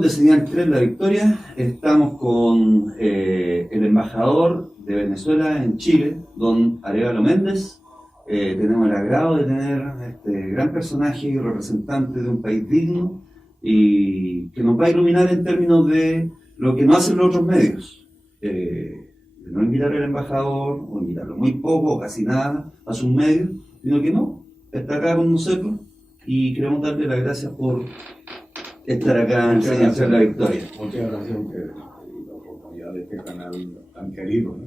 amigos de Señal 3 La Victoria, estamos con el embajador de Venezuela en Chile, don Arévalo Méndez. Tenemos el agrado de tener este gran personaje y representante de un país digno y que nos va a iluminar en términos de lo que no hacen los otros medios. De no invitar al embajador, o invitarlo muy poco, o casi nada, a sus medios, sino que no, está acá con nosotros y queremos darle las gracias por estar acá en Señal 3 La Victoria. Muchas gracias a ustedes y la oportunidad de este canal tan querido, ¿no?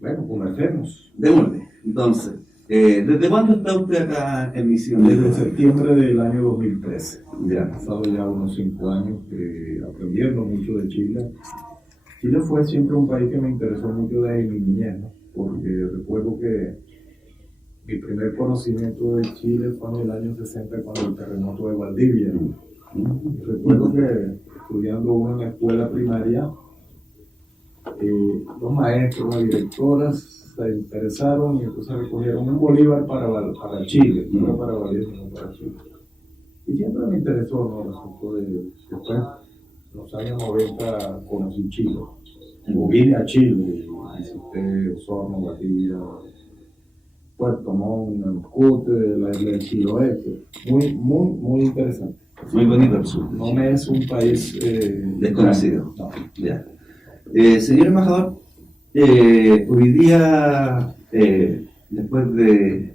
Bueno, comencemos. Démosle. Entonces, ¿desde cuándo está usted acá en misión? Desde septiembre del año 2013. Ya. Han pasado ya unos 5 años aprendiendo mucho de Chile. Chile fue siempre un país que me interesó mucho desde mi niñez, ¿no? Porque recuerdo que mi primer conocimiento de Chile fue en el año 60 con el terremoto de Valdivia. Recuerdo que estudiando en la escuela primaria, los maestros, las directoras se interesaron y entonces recogieron un bolívar para Chile, no para Valdivia, sino para Chile. Y siempre me interesó, ¿no? Resultó después, en los años 90, conocí Chile. O vine a Chile, visité Osorno, Valdivia, Puerto Montt, Nancut, la isla de Chiloé. Muy interesante. Muy bonito el sur. No me es un país desconocido. No. Ya. Señor embajador, hoy día, después de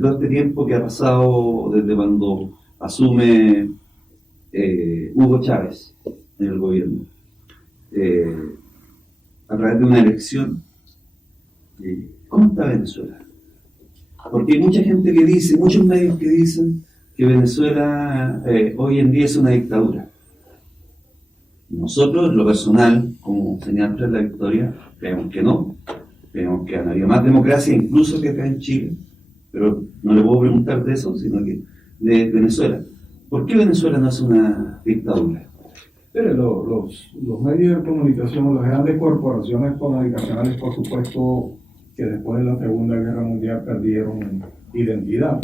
todo este tiempo que ha pasado desde cuando asume Hugo Chávez en el gobierno, a través de una elección, ¿cómo está Venezuela? Porque hay mucha gente que dice, muchos medios que dicen que Venezuela hoy en día es una dictadura. Nosotros, en lo personal, como Señal 3 La Victoria, creemos que no. Creemos que habría más democracia incluso que acá en Chile. Pero no le puedo preguntar de eso, sino que de Venezuela. ¿Por qué Venezuela no es una dictadura? Pero los medios de comunicación, las grandes corporaciones comunicacionales, por supuesto, que después de la Segunda Guerra Mundial perdieron identidad.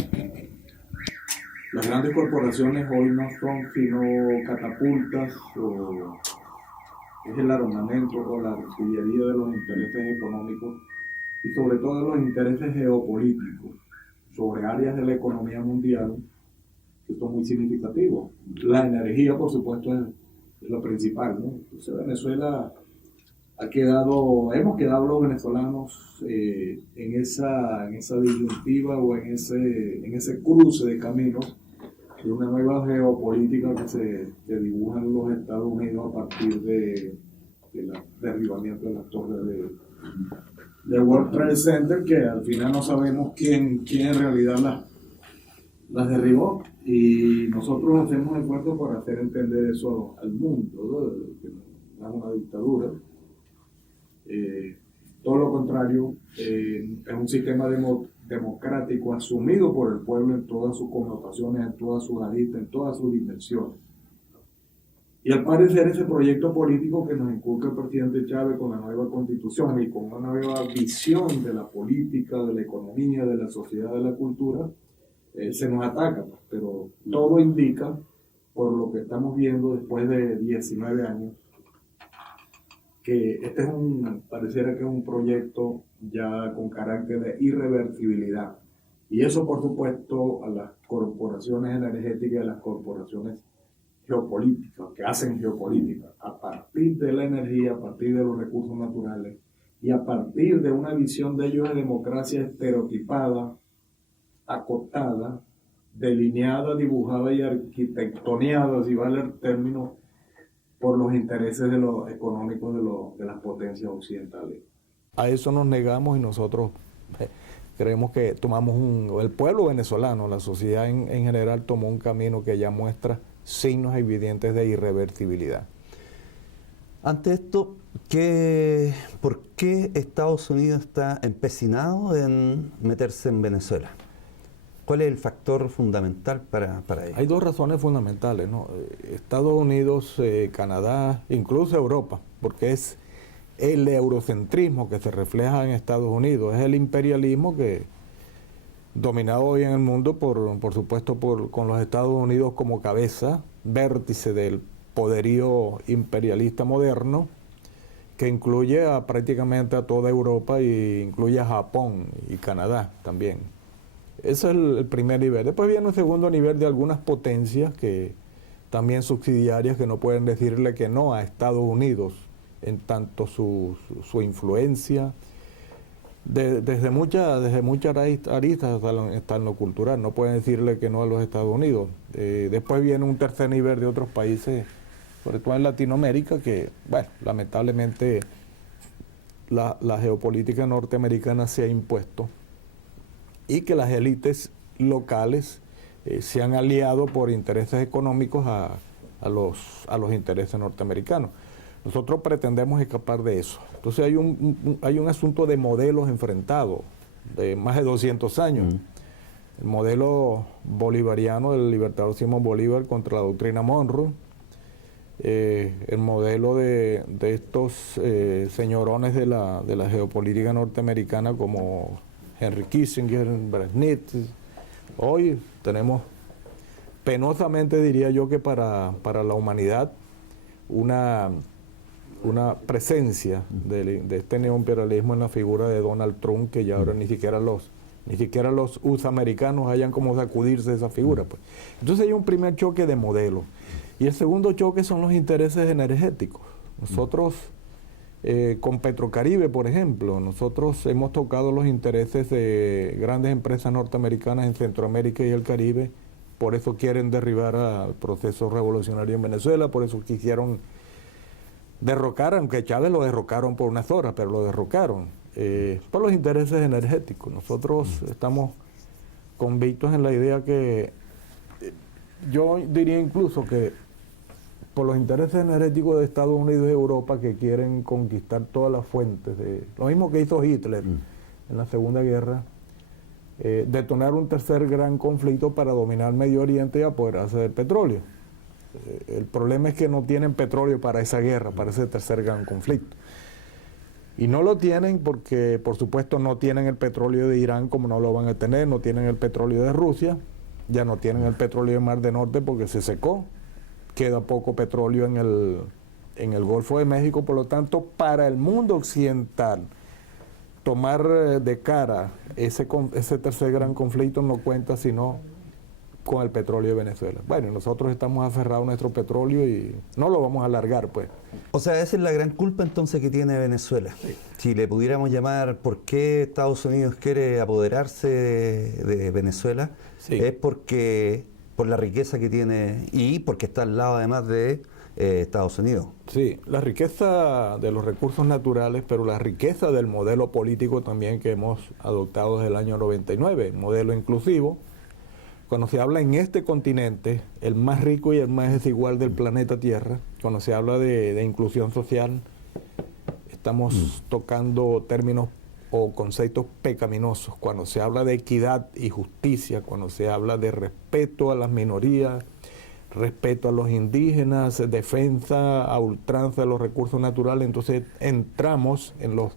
Las grandes corporaciones hoy no son sino catapultas o es el armamento o la artillería de los intereses económicos y sobre todo de los intereses geopolíticos sobre áreas de la economía mundial que son muy significativos. La energía, por supuesto, es lo principal, ¿no? Entonces Venezuela hemos quedado los venezolanos en esa disyuntiva o en ese cruce de caminos de una nueva geopolítica que dibujan los Estados Unidos a partir del derribamiento de las torres de World Trade Center, que al final no sabemos quién en realidad las derribó, y nosotros hacemos esfuerzos por hacer entender eso al mundo, ¿no? Que no es una dictadura. Todo lo contrario, es un sistema democrático asumido por el pueblo en todas sus connotaciones, en todas sus aristas, en todas sus dimensiones. Y al parecer ese proyecto político que nos inculca el presidente Chávez con la nueva constitución y con una nueva visión de la política, de la economía, de la sociedad, de la cultura, se nos ataca, pero todo indica, por lo que estamos viendo después de 19 años, que pareciera que es un proyecto ya con carácter de irreversibilidad. Y eso, por supuesto, a las corporaciones energéticas y a las corporaciones geopolíticas, que hacen geopolítica, a partir de la energía, a partir de los recursos naturales, y a partir de una visión de ellos de democracia estereotipada, acotada, delineada, dibujada y arquitectoneada, si vale el término, por los intereses de los económicos de las potencias occidentales. A eso nos negamos y nosotros creemos que el pueblo venezolano, la sociedad en general, tomó un camino que ya muestra signos evidentes de irreversibilidad. Ante esto, ¿por qué Estados Unidos está empecinado en meterse en Venezuela? ¿Cuál es el factor fundamental para ello? Hay dos razones fundamentales, ¿no? Estados Unidos, Canadá, incluso Europa, porque es el eurocentrismo que se refleja en Estados Unidos, es el imperialismo que dominado hoy en el mundo por supuesto con los Estados Unidos como cabeza, vértice del poderío imperialista moderno, que incluye prácticamente a toda Europa e incluye a Japón y Canadá también. Ese es el primer nivel. Después viene un segundo nivel de algunas potencias que también subsidiarias que no pueden decirle que no a Estados Unidos en tanto su influencia desde muchas aristas hasta en lo cultural. No pueden decirle que no a los Estados Unidos. Después viene un tercer nivel de otros países, sobre todo en Latinoamérica, que, bueno, lamentablemente la geopolítica norteamericana se ha impuesto y que las élites locales se han aliado por intereses económicos a los intereses norteamericanos. Nosotros pretendemos escapar de eso. Entonces hay un asunto de modelos enfrentados de más de 200 años. El modelo bolivariano del libertador Simón Bolívar contra la doctrina Monroe, el modelo de estos señorones de la geopolítica norteamericana como Henry Kissinger, Brezhnev. Hoy tenemos, penosamente diría yo, que para la humanidad una presencia de este neoimperialismo en la figura de Donald Trump, que ya ahora ni siquiera los USA americanos hayan como sacudirse de esa figura, pues. Entonces hay un primer choque de modelos. Y el segundo choque son los intereses energéticos. Nosotros, con Petrocaribe, por ejemplo, nosotros hemos tocado los intereses de grandes empresas norteamericanas en Centroamérica y el Caribe. Por eso quieren derribar al proceso revolucionario en Venezuela, por eso quisieron derrocar, aunque Chávez lo derrocaron por unas horas, pero lo derrocaron por los intereses energéticos. Nosotros estamos convictos en la idea que, yo diría incluso que por los intereses energéticos de Estados Unidos y Europa, que quieren conquistar todas las fuentes, lo mismo que hizo Hitler en la Segunda Guerra, detonar un tercer gran conflicto para dominar Medio Oriente y apoderarse del petróleo. El problema es que no tienen petróleo para esa guerra, para ese tercer gran conflicto. Y no lo tienen porque, por supuesto, no tienen el petróleo de Irán, como no lo van a tener, no tienen el petróleo de Rusia, ya no tienen el petróleo del Mar del Norte porque se secó, queda poco petróleo en el Golfo de México. Por lo tanto, para el mundo occidental, tomar de cara ese tercer gran conflicto no cuenta sino con el petróleo de Venezuela. Bueno, nosotros estamos aferrados a nuestro petróleo y no lo vamos a alargar, pues. O sea, esa es la gran culpa entonces que tiene Venezuela. Sí. Si le pudiéramos llamar por qué Estados Unidos quiere apoderarse de Venezuela, sí, es porque por la riqueza que tiene y porque está al lado además de Estados Unidos. Sí, la riqueza de los recursos naturales, pero la riqueza del modelo político también que hemos adoptado desde el año 99, modelo inclusivo. Cuando se habla en este continente, el más rico y el más desigual del planeta Tierra, cuando se habla de inclusión social, estamos tocando términos o conceptos pecaminosos. Cuando se habla de equidad y justicia, cuando se habla de respeto a las minorías, respeto a los indígenas, defensa a ultranza de los recursos naturales, entonces entramos en los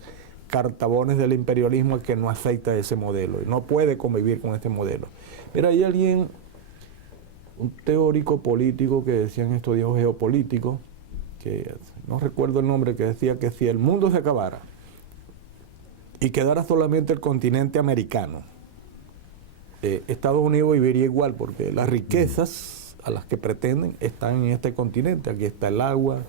cartabones del imperialismo que no acepta ese modelo y no puede convivir con este modelo. Pero hay alguien, un teórico político que decía en estudios geopolíticos, que no recuerdo el nombre, que decía que si el mundo se acabara y quedara solamente el continente americano, Estados Unidos viviría igual, porque las riquezas a las que pretenden están en este continente. Aquí está el agua,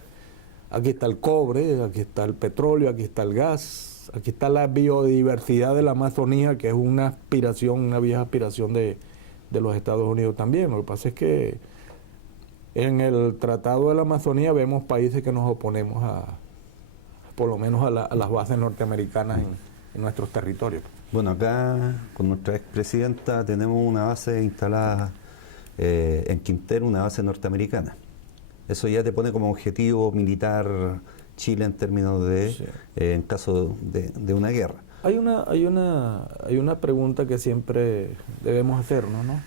aquí está el cobre, aquí está el petróleo, aquí está el gas, aquí está la biodiversidad de la Amazonía, que es una aspiración, una vieja aspiración de los Estados Unidos también. Lo que pasa es que en el Tratado de la Amazonía vemos países que nos oponemos por lo menos a las bases norteamericanas en nuestros territorios. Bueno, acá con nuestra expresidenta tenemos una base instalada en Quintero, una base norteamericana. Eso ya te pone como objetivo militar Chile en términos de, sí, en caso de una guerra. Hay una pregunta que siempre debemos hacernos, ¿no?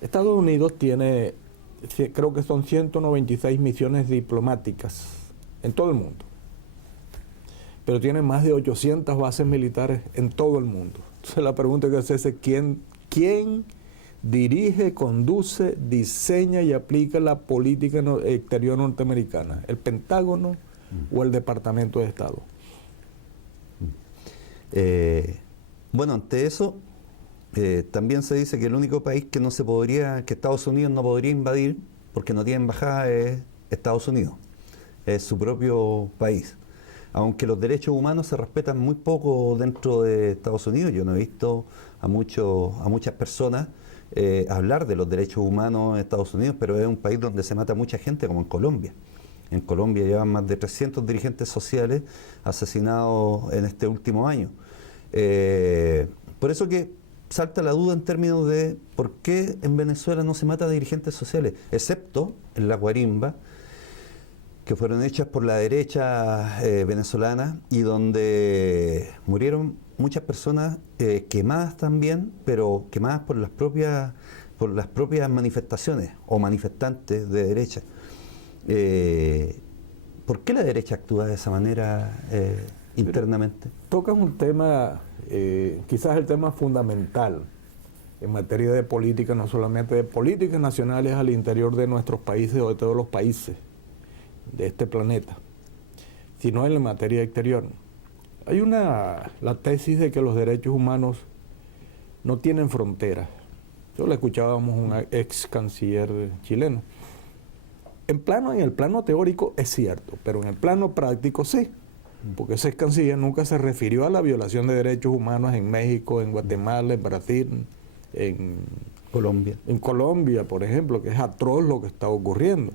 Estados Unidos tiene, creo que son 196 misiones diplomáticas en todo el mundo, pero tiene más de 800 bases militares en todo el mundo. Entonces la pregunta que hace es ¿quién dirige, conduce, diseña y aplica la política exterior norteamericana? ¿El Pentágono o el Departamento de Estado? Bueno, ante eso, también se dice que el único país que Estados Unidos no podría invadir, porque no tiene embajada, es Estados Unidos. Es su propio país. Aunque los derechos humanos se respetan muy poco dentro de Estados Unidos, yo no he visto a muchas personas hablar de los derechos humanos en Estados Unidos, pero es un país donde se mata mucha gente, como en Colombia. En Colombia llevan más de 300 dirigentes sociales asesinados en este último año. Por eso que salta la duda en términos de por qué en Venezuela no se mata a dirigentes sociales, excepto en la Guarimba, que fueron hechas por la derecha venezolana y donde murieron muchas personas quemadas también, pero quemadas por las propias manifestaciones o manifestantes de derecha. ¿Por qué la derecha actúa de esa manera internamente? Tocas un tema, quizás el tema fundamental en materia de política, no solamente de políticas nacionales al interior de nuestros países o de todos los países de este planeta, sino en la materia exterior. Hay la tesis de que los derechos humanos no tienen fronteras. Yo le escuchábamos a un ex canciller chileno. En el plano teórico es cierto, pero en el plano práctico sí, porque ese ex canciller nunca se refirió a la violación de derechos humanos en México, en Guatemala, en Brasil, en Colombia, por ejemplo, que es atroz lo que está ocurriendo.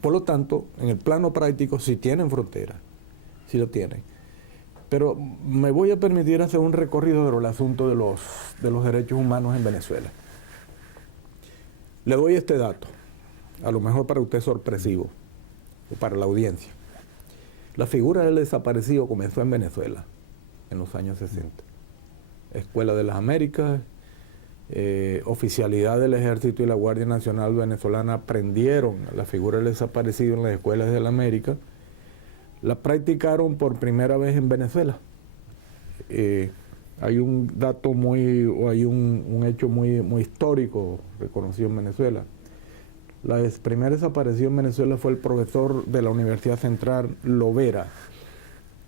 Por lo tanto, en el plano práctico sí tienen fronteras, sí lo tienen. Pero me voy a permitir hacer un recorrido del asunto de los derechos humanos en Venezuela. Le doy este dato, a lo mejor para usted sorpresivo, o para la audiencia. La figura del desaparecido comenzó en Venezuela, en los años 60. Escuela de las Américas, oficialidad del Ejército y la Guardia Nacional Venezolana aprendieron la figura del desaparecido en las escuelas de la América, la practicaron por primera vez en Venezuela. Hay un dato hay un hecho muy histórico reconocido en Venezuela. La primera desaparecida en Venezuela fue el profesor de la Universidad Central, Lovera,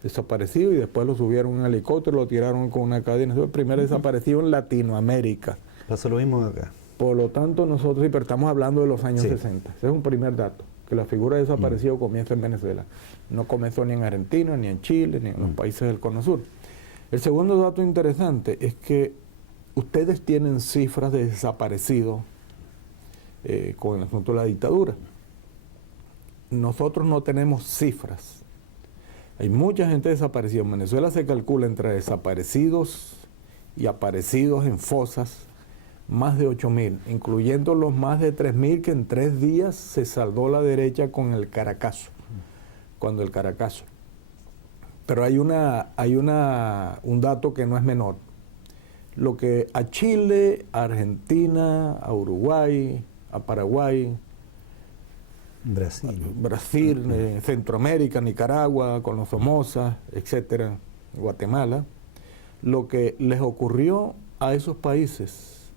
desaparecido, y después lo subieron en un helicóptero, lo tiraron con una cadena. Fue el primer desaparecido en Latinoamérica. Pasó lo mismo acá. Por lo tanto, nosotros, pero estamos hablando de los años 60. Ese es un primer dato, que la figura de desaparecido comienza en Venezuela. No comenzó ni en Argentina, ni en Chile, ni en los países del Cono Sur. El segundo dato interesante es que ustedes tienen cifras de desaparecidos con el asunto de la dictadura. Nosotros no tenemos cifras. Hay mucha gente desaparecida. En Venezuela se calcula entre desaparecidos y aparecidos en fosas más de 8.000, incluyendo los más de 3.000 que en 3 días se saldó la derecha con el Caracazo, cuando el Caracazo. Pero hay un dato que no es menor. Lo que a Chile, a Argentina, a Uruguay, a Paraguay, Brasil, Centroamérica, Nicaragua, con los Somozas, etcétera, Guatemala, lo que les ocurrió a esos países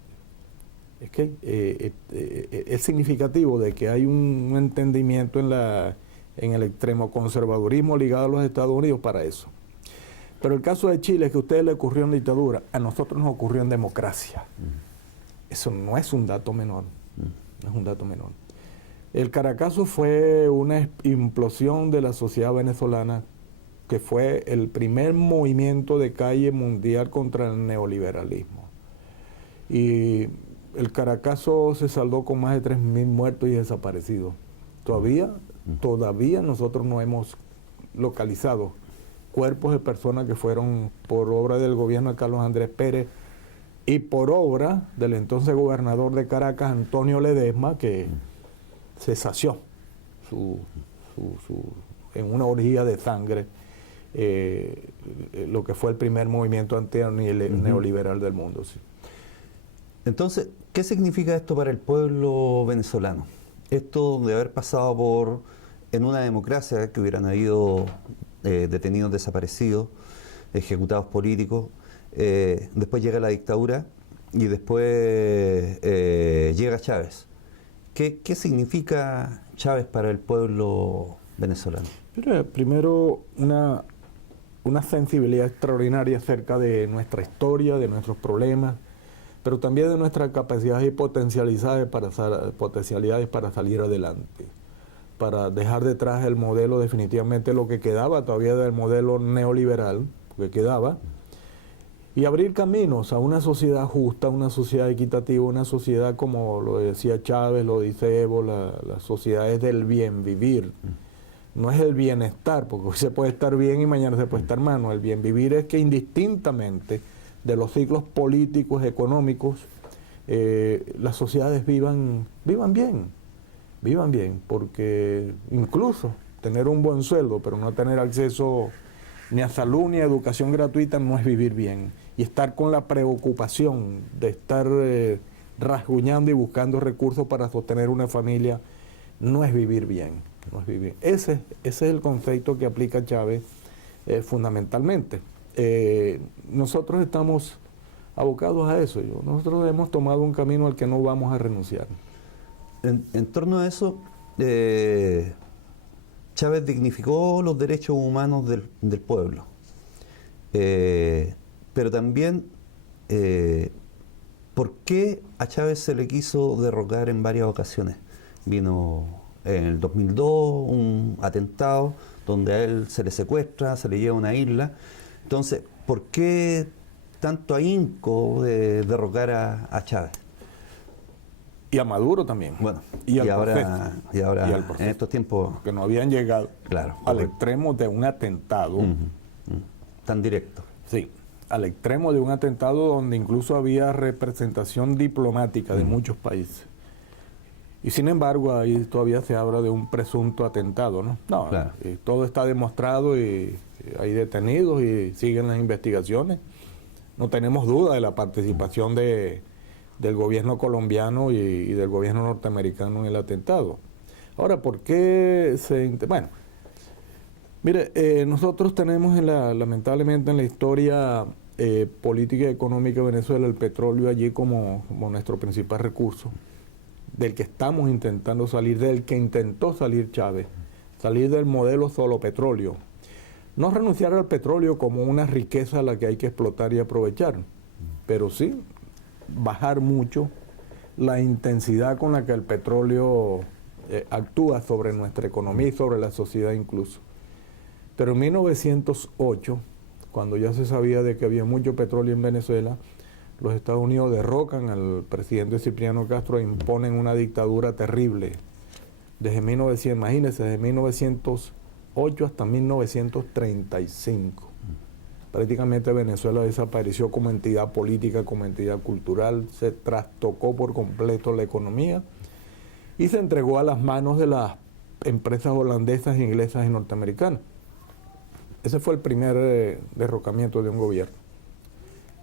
es que es significativo de que hay un entendimiento en el extremo conservadurismo ligado a los Estados Unidos para eso. Pero el caso de Chile es que a ustedes le ocurrió en dictadura, a nosotros nos ocurrió en democracia. Eso no es un dato menor, no es un dato menor. El Caracazo fue una implosión de la sociedad venezolana que fue el primer movimiento de calle mundial contra el neoliberalismo. Y el Caracazo se saldó con más de 3.000 muertos y desaparecidos. Todavía nosotros no hemos localizado cuerpos de personas que fueron por obra del gobierno de Carlos Andrés Pérez y por obra del entonces gobernador de Caracas, Antonio Ledesma, que se sació en una orgía de sangre lo que fue el primer movimiento anti-neoliberal del mundo. Sí. Entonces, ¿qué significa esto para el pueblo venezolano? Esto de haber pasado en una democracia, que hubieran habido detenidos desaparecidos, ejecutados políticos, después llega la dictadura y después llega Chávez. ¿Qué significa Chávez para el pueblo venezolano? Primero, una sensibilidad extraordinaria acerca de nuestra historia, de nuestros problemas, pero también de nuestras capacidades y potencialidades para salir adelante, para dejar detrás el modelo, definitivamente lo que quedaba todavía del modelo neoliberal, que quedaba, y abrir caminos a una sociedad justa, una sociedad equitativa, una sociedad, como lo decía Chávez, lo dice Evo, la sociedad es del bien vivir. No es el bienestar, porque hoy se puede estar bien y mañana se puede estar mal. No, el bien vivir es que indistintamente de los ciclos políticos, económicos, las sociedades vivan bien, porque incluso tener un buen sueldo, pero no tener acceso ni a salud ni a educación gratuita no es vivir bien. Y estar con la preocupación de estar rasguñando y buscando recursos para sostener una familia no es vivir bien. No es vivir. Ese es el concepto que aplica Chávez fundamentalmente. Nosotros estamos abocados a eso. Nosotros hemos tomado un camino al que no vamos a renunciar. En torno a eso, Chávez dignificó los derechos humanos del pueblo. Pero también, ¿por qué a Chávez se le quiso derrocar en varias ocasiones? Vino en el 2002 un atentado donde a él se le secuestra, se le lleva a una isla. Entonces, ¿por qué tanto ahínco de derrocar a Chávez? Y a Maduro también. Bueno, y ahora en estos tiempos... Que no habían llegado al extremo de un atentado. Tan directo. Sí, al extremo de un atentado donde incluso había representación diplomática de muchos países. Y sin embargo, ahí todavía se habla de un presunto atentado, ¿no? No, claro. Todo está demostrado y hay detenidos y siguen las investigaciones. No tenemos duda de la participación del gobierno colombiano y del gobierno norteamericano en el atentado. Ahora, ¿por qué bueno, mire, nosotros tenemos lamentablemente en la historia política y económica de Venezuela el petróleo allí como nuestro principal recurso, del que estamos intentando salir, del que intentó salir Chávez, salir del modelo solo petróleo. No renunciar al petróleo como una riqueza a la que hay que explotar y aprovechar, pero sí bajar mucho la intensidad con la que el petróleo actúa sobre nuestra economía y sobre la sociedad incluso. Pero en 1908, cuando ya se sabía de que había mucho petróleo en Venezuela, los Estados Unidos derrocan al presidente Cipriano Castro e imponen una dictadura terrible. Imagínense, desde 1908 hasta 1935. Prácticamente Venezuela desapareció como entidad política, como entidad cultural, se trastocó por completo la economía y se entregó a las manos de las empresas holandesas, inglesas y norteamericanas. Ese fue el primer derrocamiento de un gobierno.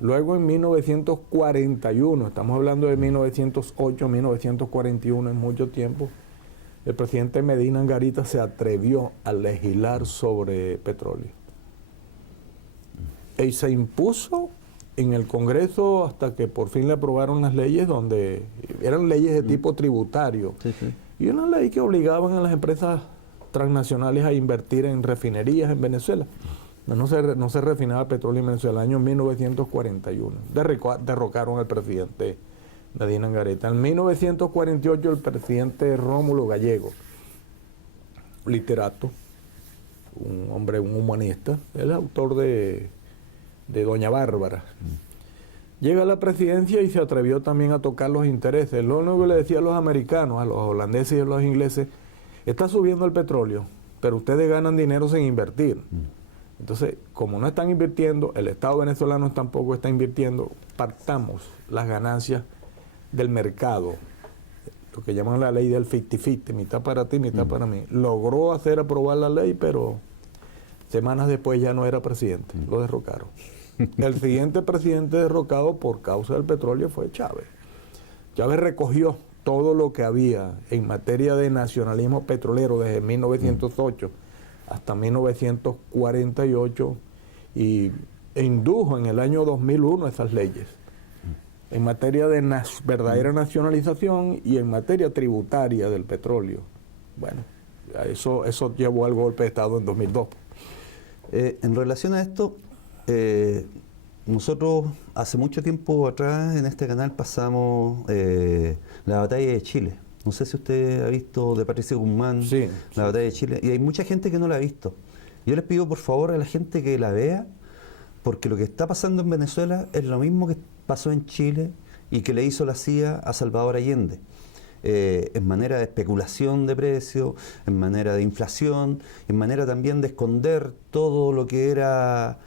Luego en 1941, estamos hablando de 1908, 1941, en mucho tiempo, el presidente Medina Angarita se atrevió a legislar sobre petróleo. Y se impuso en el Congreso hasta que por fin le aprobaron las leyes donde eran leyes de tipo tributario. Sí. Y una ley que obligaban a las empresas transnacionales a invertir en refinerías en Venezuela. No se refinaba petróleo en Venezuela. El año 1941 derrocaron al presidente Medina Angarita. En 1948 el presidente Rómulo Gallego, literato, un hombre, un humanista, él es autor de Doña Bárbara, llega a la presidencia y se atrevió también a tocar los intereses. Lo único que le decía a los americanos, a los holandeses y a los ingleses, está subiendo el petróleo, pero ustedes ganan dinero sin invertir. Entonces, como no están invirtiendo, el Estado venezolano tampoco está invirtiendo, partamos las ganancias del mercado, lo que llaman la ley del 50-50, mitad para ti, mitad para mí. Logró hacer aprobar la ley, pero semanas después ya no era presidente, lo derrocaron. El siguiente presidente derrocado por causa del petróleo fue Chávez. Chávez recogió todo lo que había en materia de nacionalismo petrolero desde 1908 hasta 1948 y indujo en el año 2001 esas leyes en materia de verdadera nacionalización y en materia tributaria del petróleo. Bueno, eso llevó al golpe de Estado en 2002. En relación a esto, nosotros hace mucho tiempo atrás en este canal pasamos la batalla de Chile. No sé si usted ha visto de Patricio Guzmán, Sí, la batalla de Chile, y hay mucha gente que no la ha visto. Yo les pido por favor a la gente que la vea, porque lo que está pasando en Venezuela es lo mismo que pasó en Chile y que le hizo la CIA a Salvador Allende. En manera de especulación de precios, en manera de inflación, en manera también de esconder todo lo que era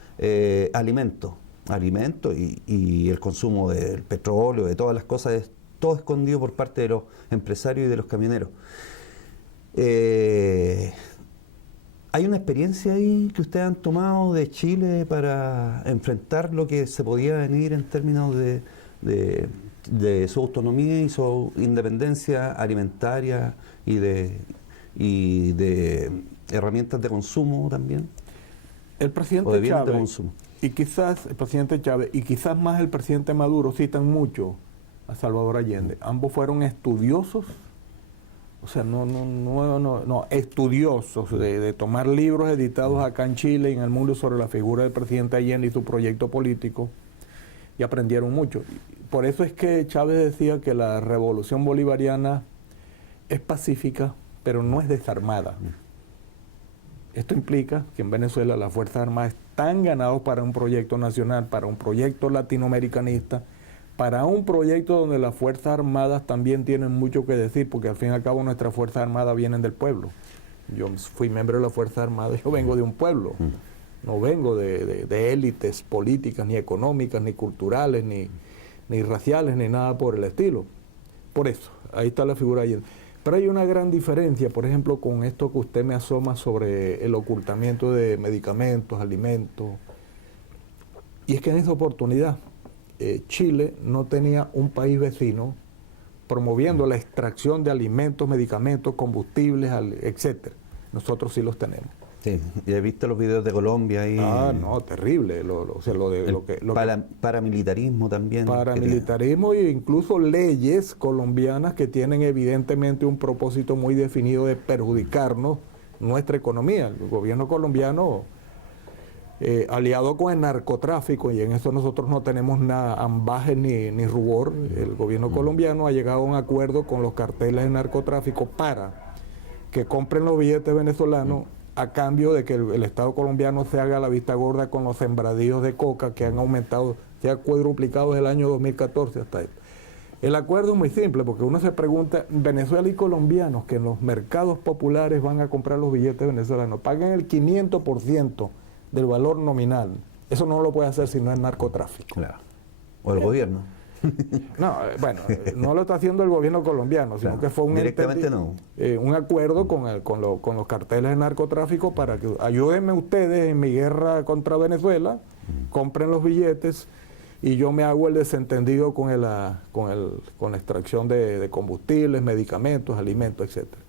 alimento y el consumo del petróleo, de todas las cosas, todo escondido por parte de los empresarios y de los camioneros. ¿Hay una experiencia ahí que ustedes han tomado de Chile para enfrentar lo que se podía venir en términos de su autonomía y su independencia alimentaria y de herramientas de consumo también? El presidente O de bienes de Chávez, consumo. y quizás el presidente Chávez y quizás más el presidente Maduro citan mucho a Salvador Allende. Ambos fueron estudiosos, o sea, no estudiosos de tomar libros editados acá en Chile y en el mundo sobre la figura del presidente Allende y su proyecto político, y aprendieron mucho. Por eso es que Chávez decía que la revolución bolivariana es pacífica, pero no es desarmada. Esto implica que en Venezuela las Fuerzas Armadas están ganadas para un proyecto nacional, para un proyecto latinoamericanista, para un proyecto donde las Fuerzas Armadas también tienen mucho que decir, porque al fin y al cabo nuestras Fuerzas Armadas vienen del pueblo. Yo fui miembro de las Fuerzas Armadas, yo vengo de un pueblo, no vengo de élites políticas, ni económicas, ni culturales, ni raciales, ni nada por el estilo. Por eso, ahí está la figura de Allende. Pero hay una gran diferencia, por ejemplo, con esto que usted me asoma sobre el ocultamiento de medicamentos, alimentos. Y es que en esa oportunidad Chile no tenía un país vecino promoviendo la extracción de alimentos, medicamentos, combustibles, etcétera. Nosotros sí los tenemos. Sí, ya he visto los videos de Colombia ahí. No, terrible. Paramilitarismo también. Paramilitarismo e incluso leyes colombianas que tienen evidentemente un propósito muy definido de perjudicarnos nuestra economía. El gobierno colombiano, aliado con el narcotráfico, y en eso nosotros no tenemos ambajes ni rubor, el gobierno colombiano ha llegado a un acuerdo con los carteles de narcotráfico para que compren los billetes venezolanos a cambio de que el Estado colombiano se haga la vista gorda con los sembradíos de coca que han aumentado, se ha cuadruplicado desde el año 2014 hasta ahí. El acuerdo es muy simple, porque uno se pregunta, Venezuela y colombianos que en los mercados populares van a comprar los billetes venezolanos, pagan el 500% del valor nominal. Eso no lo puede hacer si no es narcotráfico. Claro. O el gobierno. No, bueno, no lo está haciendo el gobierno colombiano, sino que fue un acuerdo con los carteles de narcotráfico para que ayúdenme ustedes en mi guerra contra Venezuela, compren los billetes y yo me hago el desentendido con la extracción de combustibles, medicamentos, alimentos, etcétera.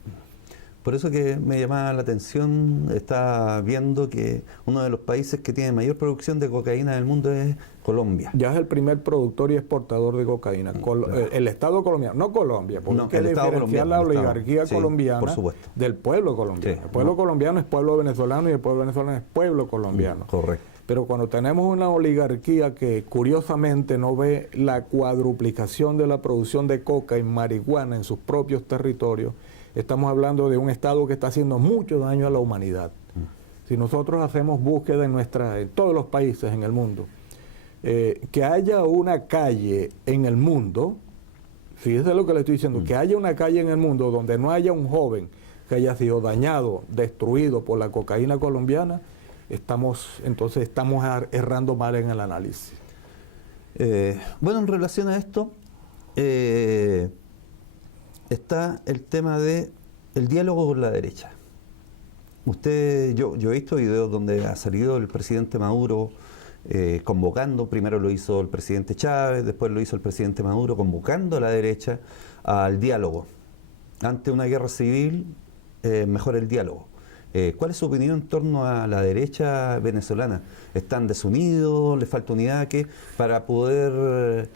Por eso que me llamaba la atención, está viendo que uno de los países que tiene mayor producción de cocaína del mundo es Colombia. Ya es el primer productor y exportador de cocaína. Claro. El Estado colombiano, no Colombia, porque hay que diferenciar la oligarquía colombiana del pueblo colombiano. Sí, el pueblo colombiano es pueblo venezolano y el pueblo venezolano es pueblo colombiano. Correcto. Pero cuando tenemos una oligarquía que curiosamente no ve la cuadruplicación de la producción de coca y marihuana en sus propios territorios, estamos hablando de un Estado que está haciendo mucho daño a la humanidad. Si nosotros hacemos búsqueda en todos los países en el mundo, que haya una calle en el mundo, fíjese lo que le estoy diciendo, que haya una calle en el mundo donde no haya un joven que haya sido dañado, destruido por la cocaína colombiana, estamos errando mal en el análisis. Bueno, en relación a esto, está el tema de el diálogo con la derecha. Yo he visto videos donde ha salido el presidente Maduro convocando, primero lo hizo el presidente Chávez, después lo hizo el presidente Maduro, convocando a la derecha al diálogo. Ante una guerra civil, mejor el diálogo. ¿Cuál es su opinión en torno a la derecha venezolana? ¿Están desunidos? ¿Les falta unidad? ¿Qué? Para poder,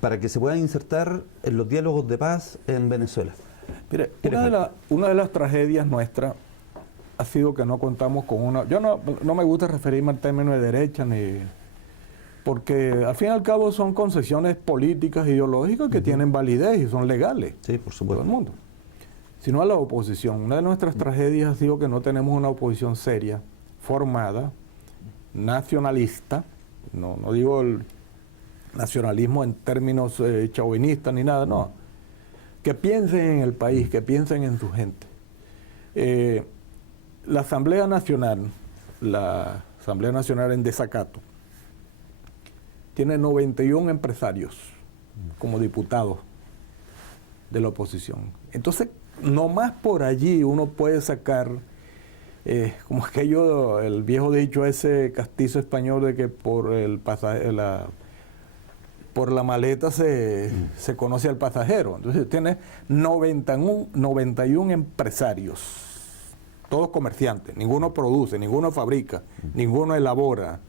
para que se puedan insertar en los diálogos de paz en Venezuela. Mire, una de las tragedias nuestras ha sido que no contamos con una... Yo no me gusta referirme al término de derecha, porque al fin y al cabo son concesiones políticas, ideológicas que tienen validez y son legales. Sí, por Todo supuesto. el mundo. Sino a la oposición. Una de nuestras tragedias ha sido que no tenemos una oposición seria, formada, nacionalista, no digo el nacionalismo en términos chauvinistas ni nada, no, que piensen en el país, que piensen en su gente. La Asamblea Nacional en desacato, tiene 91 empresarios como diputados de la oposición. Entonces, nomás por allí uno puede sacar, como aquello, el viejo dicho ese castizo español de que por el pasaje, por la maleta se conoce al pasajero. Entonces tiene 91 empresarios, todos comerciantes, ninguno produce, ninguno fabrica, ninguno elabora,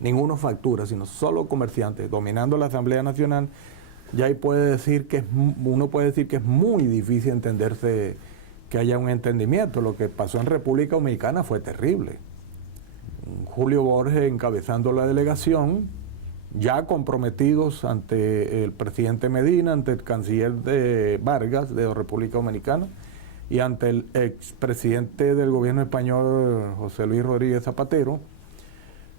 ninguno factura, sino solo comerciantes, dominando la Asamblea Nacional. Ya ahí uno puede decir que es muy difícil entenderse, que haya un entendimiento. Lo que pasó en República Dominicana fue terrible. Julio Borges encabezando la delegación, ya comprometidos ante el presidente Medina, ante el canciller de Vargas de la República Dominicana y ante el expresidente del gobierno español, José Luis Rodríguez Zapatero,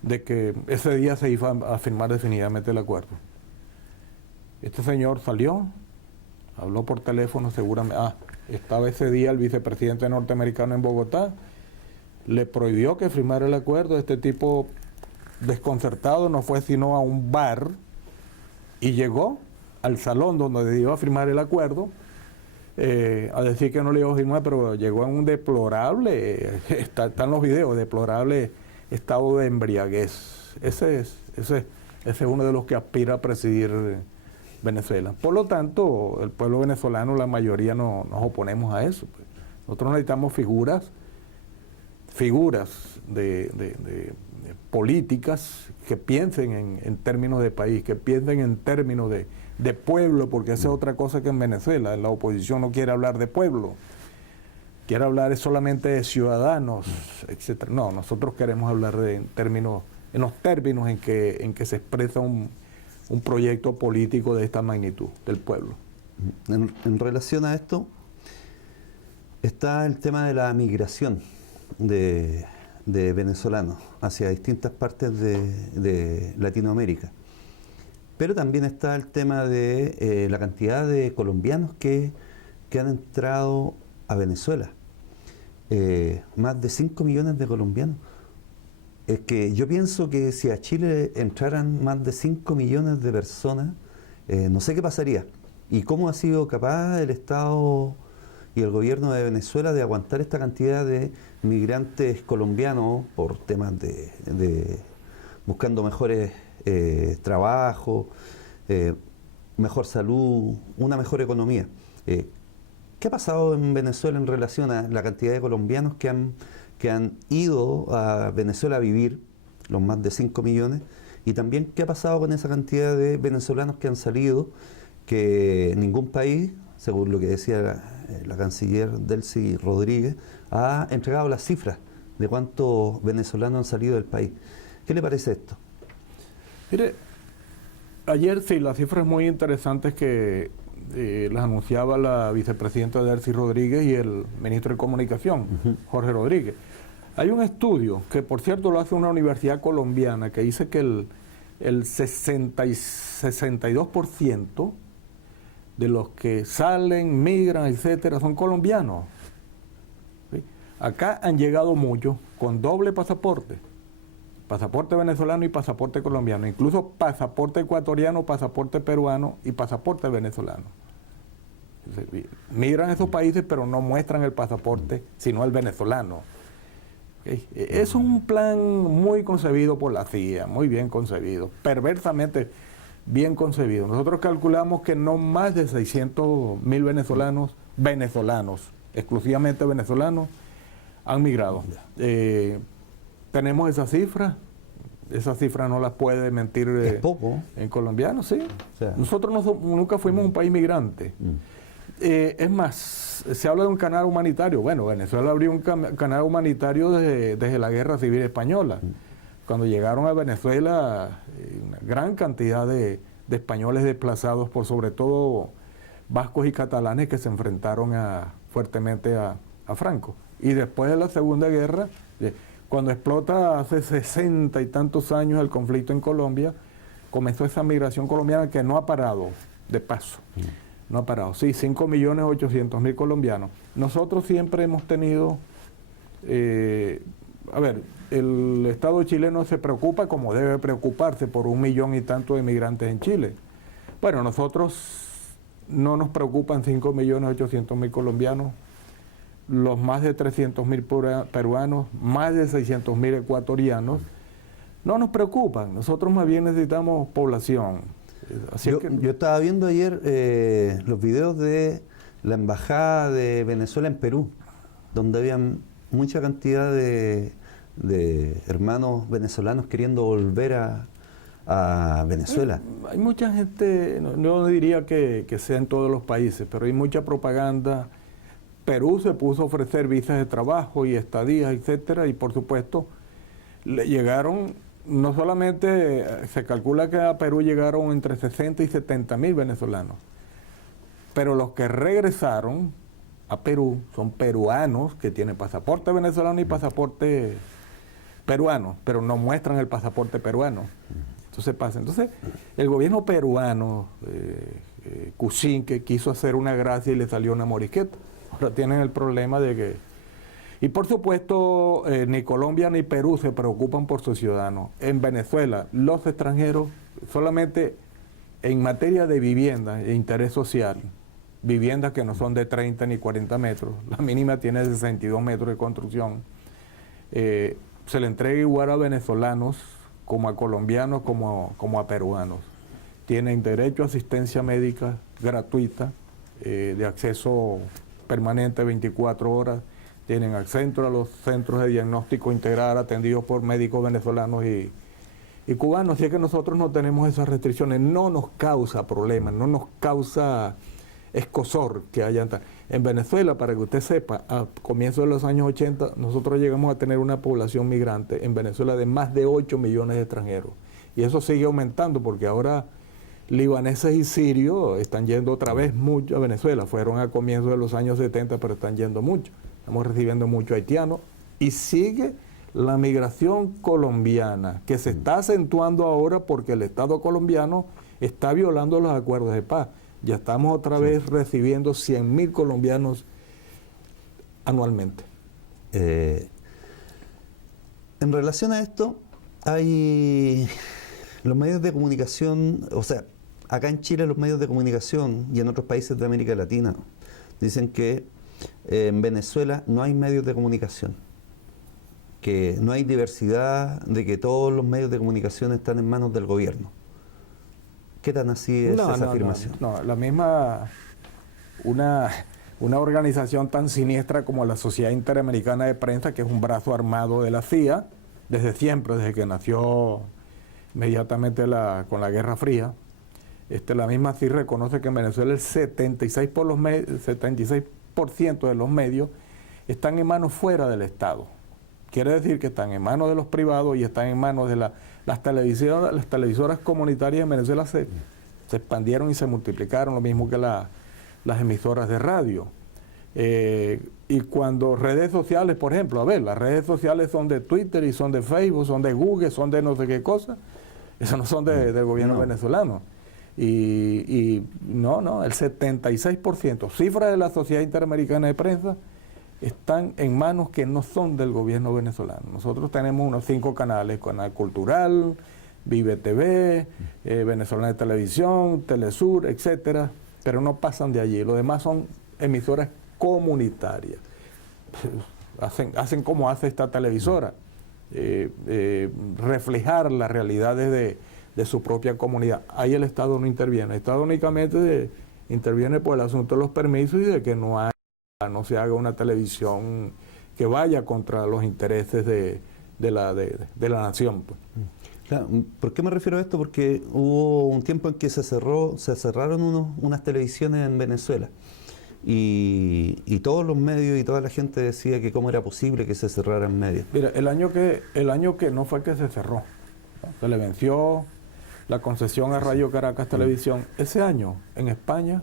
de que ese día se iba a firmar definitivamente el acuerdo. Este señor salió, habló por teléfono seguramente, estaba ese día el vicepresidente norteamericano en Bogotá, le prohibió que firmara el acuerdo. Este tipo, desconcertado, no fue sino a un bar y llegó al salón donde iba a firmar el acuerdo, a decir que no le iba a firmar, pero llegó en un deplorable, están los videos, deplorable estado de embriaguez. Ese es uno de los que aspira a presidir Venezuela. Por lo tanto, el pueblo venezolano, la mayoría nos oponemos a eso. Pues. Nosotros necesitamos figuras de políticas que piensen en términos de país, que piensen en términos de pueblo, porque esa es otra cosa que en Venezuela. La oposición no quiere hablar de pueblo, quiere hablar solamente de ciudadanos, etcétera. No, nosotros queremos hablar en los términos en que se expresa un proyecto político de esta magnitud del pueblo. En relación a esto, está el tema de la migración de venezolanos hacia distintas partes de Latinoamérica. Pero también está el tema de la cantidad de colombianos que han entrado a Venezuela. Más de 5 millones de colombianos. Es que yo pienso que si a Chile entraran más de 5 millones de personas, no sé qué pasaría. Y cómo ha sido capaz el Estado y el gobierno de Venezuela de aguantar esta cantidad de migrantes colombianos por temas de buscando mejores trabajos, mejor salud, una mejor economía. ¿Qué ha pasado en Venezuela en relación a la cantidad de colombianos que han ido a Venezuela a vivir, los más de 5 millones? Y también, ¿qué ha pasado con esa cantidad de venezolanos que han salido, que ningún país, según lo que decía la canciller Delcy Rodríguez, ha entregado las cifras de cuántos venezolanos han salido del país? ¿Qué le parece esto? Mire, ayer sí, las cifras muy interesantes que las anunciaba la vicepresidenta Delcy Rodríguez y el ministro de Comunicación, Jorge Rodríguez. Hay un estudio que, por cierto, lo hace una universidad colombiana, que dice que el 62% de los que salen, migran, etcétera, son colombianos. ¿Sí? Acá han llegado muchos con doble pasaporte venezolano y pasaporte colombiano, incluso pasaporte ecuatoriano, pasaporte peruano y pasaporte venezolano. Migran a esos países, pero no muestran el pasaporte, sino el venezolano. Es un plan muy concebido por la CIA, muy bien concebido, perversamente bien concebido. Nosotros calculamos que no más de 600.000 venezolanos exclusivamente venezolanos, han migrado. Tenemos esa cifra no la puede mentir es poco. en colombianos, sí. O sea, Nosotros nunca fuimos un país migrante. Es más, se habla de un canal humanitario. Bueno, Venezuela abrió un canal humanitario desde la Guerra Civil Española. Cuando llegaron a Venezuela, una gran cantidad de españoles desplazados por sobre todo vascos y catalanes que se enfrentaron fuertemente a Franco. Y después de la Segunda Guerra, cuando explota hace 60 y tantos años el conflicto en Colombia, comenzó esa migración colombiana que no ha parado, de paso. No ha parado. Sí, 5.800.000 colombianos. Nosotros siempre hemos tenido... el Estado chileno se preocupa como debe preocuparse por 1 millón y tanto de migrantes en Chile. Bueno, nosotros no nos preocupan 5.800.000 colombianos, los más de 300.000 peruanos, más de 600.000 ecuatorianos, no nos preocupan. Nosotros más bien necesitamos población. Yo estaba viendo ayer los videos de la Embajada de Venezuela en Perú, donde había mucha cantidad de hermanos venezolanos queriendo volver a Venezuela. Hay mucha gente, no diría que sea en todos los países, pero hay mucha propaganda. Perú se puso a ofrecer visas de trabajo y estadías, etcétera, y por supuesto le llegaron, no solamente se calcula que a Perú llegaron entre 60 y 70.000 venezolanos, pero los que regresaron a Perú son peruanos que tienen pasaporte venezolano y pasaporte peruano, pero no muestran el pasaporte peruano. Entonces pasa. Entonces, el gobierno peruano, Cuchín, quiso hacer una gracia y le salió una morisqueta. Ahora tienen el problema de que... Y por supuesto, ni Colombia ni Perú se preocupan por sus ciudadanos. En Venezuela, los extranjeros, solamente en materia de vivienda e interés social, viviendas que no son de 30 ni 40 metros, la mínima tiene 62 metros de construcción, se le entrega igual a venezolanos como a colombianos como a peruanos. Tienen derecho a asistencia médica gratuita, de acceso permanente 24 horas, tienen acceso a los centros de diagnóstico integral atendidos por médicos venezolanos y cubanos. Así es que nosotros no tenemos esas restricciones, no nos causa problemas, no nos causa escozor que haya. En Venezuela, para que usted sepa, a comienzos de los años 80, nosotros llegamos a tener una población migrante en Venezuela de más de 8 millones de extranjeros. Y eso sigue aumentando porque ahora libaneses y sirios están yendo otra vez mucho a Venezuela. Fueron a comienzos de los años 70, pero están yendo mucho. Estamos recibiendo mucho haitiano y sigue la migración colombiana, que se está acentuando ahora porque el Estado colombiano está violando los acuerdos de paz. Ya estamos otra vez recibiendo 100.000 colombianos anualmente. En relación a esto, hay los medios de comunicación, o sea, acá en Chile los medios de comunicación y en otros países de América Latina dicen que en Venezuela no hay medios de comunicación, que no hay diversidad, de que todos los medios de comunicación están en manos del gobierno. ¿Qué tan así es esa afirmación? No, la misma, una organización tan siniestra como la Sociedad Interamericana de Prensa, que es un brazo armado de la CIA, desde siempre, desde que nació inmediatamente con la Guerra Fría, la misma CIA reconoce que en Venezuela el 76% de los medios están en manos fuera del Estado. Quiere decir que están en manos de los privados y están en manos de las televisoras comunitarias en Venezuela se expandieron y se multiplicaron, lo mismo que las emisoras de radio. Y cuando redes sociales, por ejemplo, las redes sociales son de Twitter y son de Facebook, son de Google, son de no sé qué cosa, esas no son del gobierno venezolano. Y no, el 76%, cifras de la Sociedad Interamericana de Prensa, están en manos que no son del gobierno venezolano. Nosotros tenemos unos 5 canales: Canal Cultural, Vive TV, Venezolana de Televisión, Telesur, etcétera, pero no pasan de allí. Los demás son emisoras comunitarias. Hacen como hace esta televisora, reflejar las realidades de su propia comunidad. Ahí el Estado no interviene. El Estado únicamente interviene por el asunto de los permisos y de que no hay no se haga una televisión que vaya contra los intereses de la nación. Pues. Claro, ¿por qué me refiero a esto? Porque hubo un tiempo en que se cerraron unas televisiones en Venezuela y todos los medios y toda la gente decía que cómo era posible que se cerraran medios. Mira, el año que no fue que se cerró, ¿no? Se le venció la concesión a Radio Caracas Televisión. Ese año en España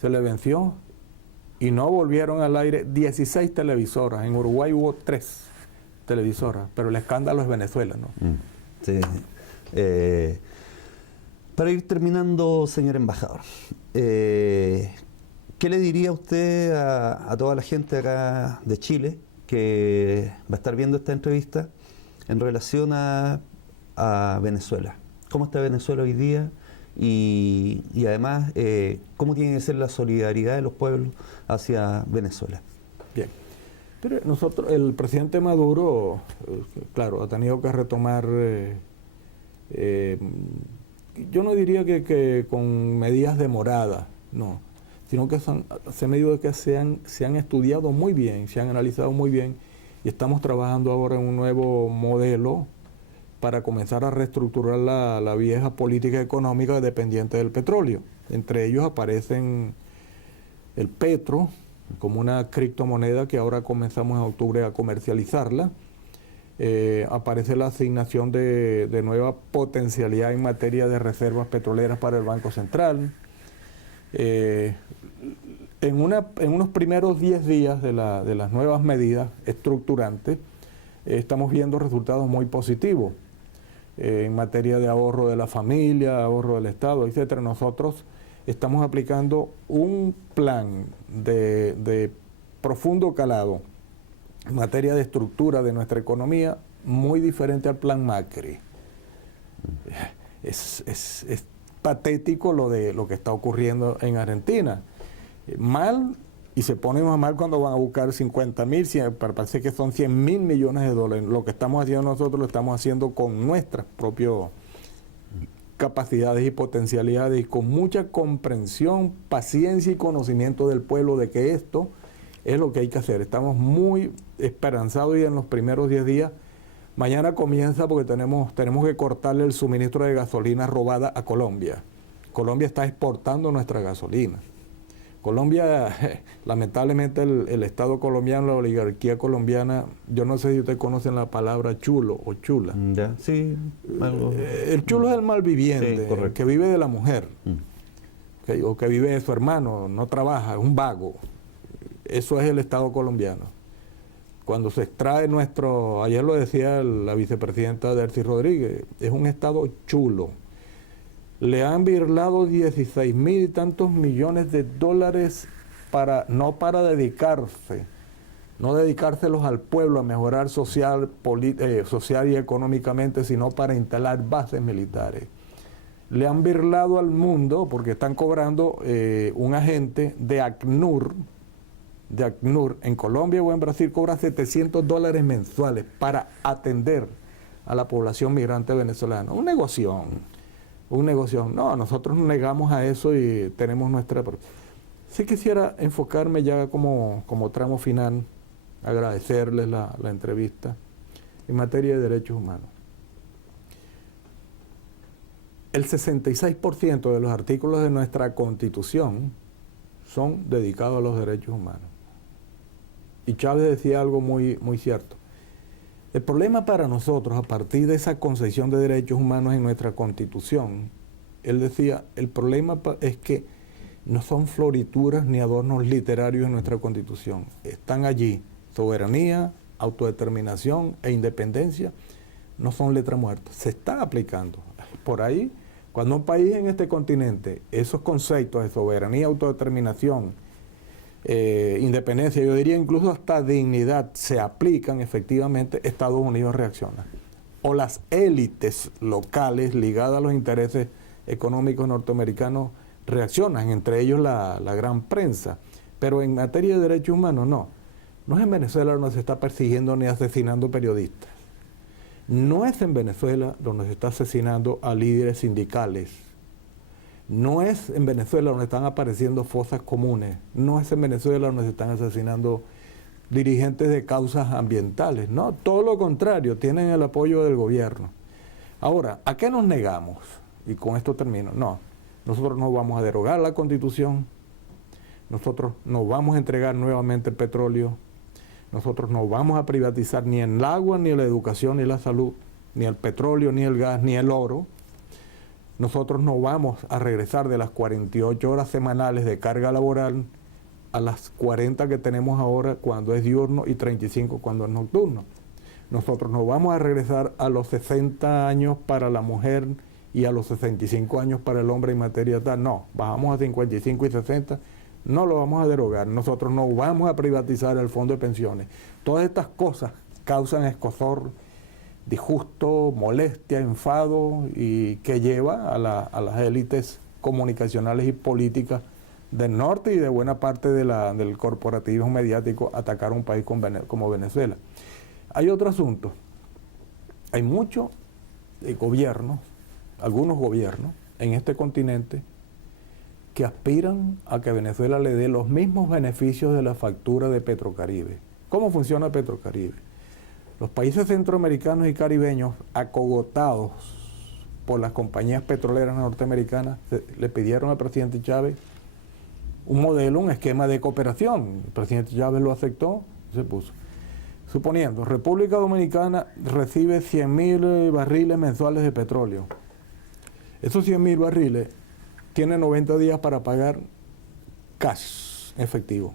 se le venció y no volvieron al aire 16 televisoras. En Uruguay hubo 3 televisoras, pero el escándalo es Venezuela, ¿no? Sí. Para ir terminando, señor embajador, ¿qué le diría usted a toda la gente acá de Chile que va a estar viendo esta entrevista en relación a Venezuela? ¿Cómo está Venezuela hoy día? Y además, ¿cómo tiene que ser la solidaridad de los pueblos hacia Venezuela? Bien. Pero nosotros, el presidente Maduro, claro, ha tenido que retomar, yo no diría que con medidas demoradas, no, sino que se medidas que se han estudiado muy bien, se han analizado muy bien, y estamos trabajando ahora en un nuevo modelo para comenzar a reestructurar la vieja política económica dependiente del petróleo. Entre ellos aparecen el petro, como una criptomoneda que ahora comenzamos en octubre a comercializarla. Aparece la asignación de nueva potencialidad en materia de reservas petroleras para el Banco Central. En unos primeros 10 días de las nuevas medidas estructurantes, estamos viendo resultados muy positivos en materia de ahorro de la familia, ahorro del Estado, etcétera. Nosotros estamos aplicando un plan de profundo calado en materia de estructura de nuestra economía muy diferente al plan Macri. Es patético lo que está ocurriendo en Argentina. Mal, y se pone más mal cuando van a buscar 50.000, parece que son 100.000 millones de dólares. Lo que estamos haciendo nosotros lo estamos haciendo con nuestras propias capacidades y potencialidades y con mucha comprensión, paciencia y conocimiento del pueblo de que esto es lo que hay que hacer. Estamos muy esperanzados y en los primeros 10 días, mañana comienza porque tenemos que cortarle el suministro de gasolina robada a Colombia. Colombia está exportando nuestra gasolina. Colombia, lamentablemente el Estado colombiano, la oligarquía colombiana, yo no sé si ustedes conocen la palabra chulo o chula. Ya, sí. Algo. El chulo es el malviviente, Sí, que vive de la mujer, o que vive de su hermano, no trabaja, es un vago. Eso es el Estado colombiano. Cuando se extrae ayer lo decía la vicepresidenta Delcy Rodríguez, es un Estado chulo. Le han birlado 16.000 y tantos millones de dólares no para dedicárselos al pueblo a mejorar social y económicamente, sino para instalar bases militares. Le han birlado al mundo porque están cobrando un agente de ACNUR en Colombia o en Brasil cobra $700 mensuales para atender a la población migrante venezolana. Un negocio. No, nosotros nos negamos a eso y tenemos nuestra... Sí quisiera enfocarme ya como tramo final, agradecerles la entrevista en materia de derechos humanos. El 66% de los artículos de nuestra Constitución son dedicados a los derechos humanos. Y Chávez decía algo muy, muy cierto. El problema para nosotros, a partir de esa concepción de derechos humanos en nuestra Constitución, él decía, el problema es que no son florituras ni adornos literarios en nuestra Constitución. Están allí soberanía, autodeterminación e independencia, no son letra muerta. Se está aplicando. Por ahí, cuando un país en este continente, esos conceptos de soberanía, autodeterminación, independencia, yo diría incluso hasta dignidad, se aplican efectivamente, Estados Unidos reacciona. O las élites locales ligadas a los intereses económicos norteamericanos reaccionan, entre ellos la gran prensa. Pero en materia de derechos humanos, no. No es en Venezuela donde se está persiguiendo ni asesinando periodistas. No es en Venezuela donde se está asesinando a líderes sindicales. No es en Venezuela donde están apareciendo fosas comunes, no es en Venezuela donde se están asesinando dirigentes de causas ambientales, no, todo lo contrario, tienen el apoyo del gobierno. Ahora, ¿a qué nos negamos? Y con esto termino. No, nosotros no vamos a derogar la Constitución, nosotros no vamos a entregar nuevamente el petróleo, nosotros no vamos a privatizar ni el agua, ni la educación, ni la salud, ni el petróleo, ni el gas, ni el oro. Nosotros no vamos a regresar de las 48 horas semanales de carga laboral a las 40 que tenemos ahora cuando es diurno y 35 cuando es nocturno. Nosotros no vamos a regresar a los 60 años para la mujer y a los 65 años para el hombre en materia tal. No, bajamos a 55 y 60, no lo vamos a derogar. Nosotros no vamos a privatizar el fondo de pensiones. Todas estas cosas causan escozor, disgusto, molestia, enfado y que lleva a las élites comunicacionales y políticas del norte y de buena parte del corporativismo mediático a atacar un país como Venezuela. Hay otro asunto. Hay muchos gobiernos, algunos gobiernos en este continente que aspiran a que Venezuela le dé los mismos beneficios de la factura de Petrocaribe. ¿Cómo funciona Petrocaribe? Los países centroamericanos y caribeños, acogotados por las compañías petroleras norteamericanas, le pidieron al presidente Chávez un modelo, un esquema de cooperación. El presidente Chávez lo aceptó, se puso. Suponiendo, República Dominicana recibe 100.000 barriles mensuales de petróleo. Esos 100.000 barriles tienen 90 días para pagar cash, efectivo.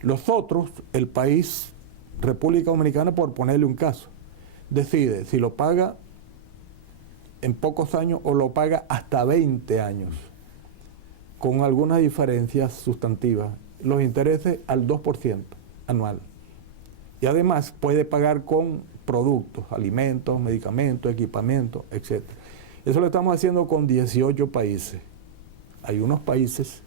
Los otros, el país, República Dominicana, por ponerle un caso, decide si lo paga en pocos años o lo paga hasta 20 años, con algunas diferencias sustantivas. Los intereses al 2% anual. Y además puede pagar con productos, alimentos, medicamentos, equipamientos, etc. Eso lo estamos haciendo con 18 países. Hay unos países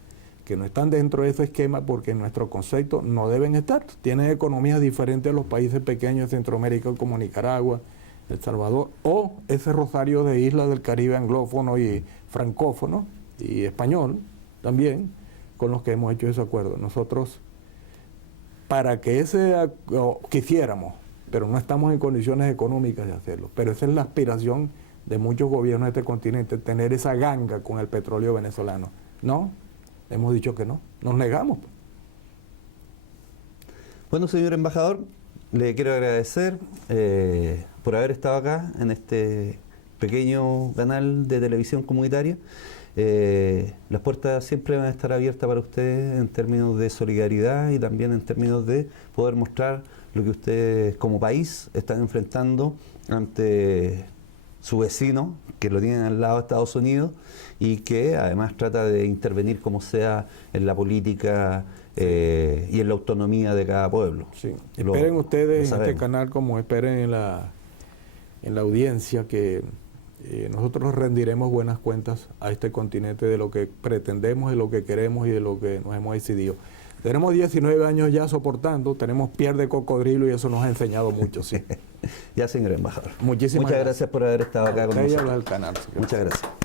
que no están dentro de ese esquema porque en nuestro concepto no deben estar. Tienen economías diferentes a los países pequeños de Centroamérica como Nicaragua, El Salvador, o ese rosario de islas del Caribe anglófono y francófono y español también, con los que hemos hecho ese acuerdo. Nosotros, para que quisiéramos, pero no estamos en condiciones económicas de hacerlo, pero esa es la aspiración de muchos gobiernos de este continente, tener esa ganga con el petróleo venezolano. No, hemos dicho que no, nos negamos. Bueno, señor embajador, le quiero agradecer por haber estado acá en este pequeño canal de televisión comunitaria. Las puertas siempre van a estar abiertas para ustedes en términos de solidaridad y también en términos de poder mostrar lo que ustedes como país están enfrentando ante su vecino, que lo tienen al lado de Estados Unidos y que además trata de intervenir como sea en la política y en la autonomía de cada pueblo. Sí. Esperen ustedes en este canal, como esperen en la audiencia, que nosotros rendiremos buenas cuentas a este continente de lo que pretendemos, de lo que queremos y de lo que nos hemos decidido. Tenemos 19 años ya soportando, tenemos piel de cocodrilo y eso nos ha enseñado mucho, sí. Ya, señor embajador. Muchas gracias por haber estado acá con nosotros. Del canal, muchas gracias.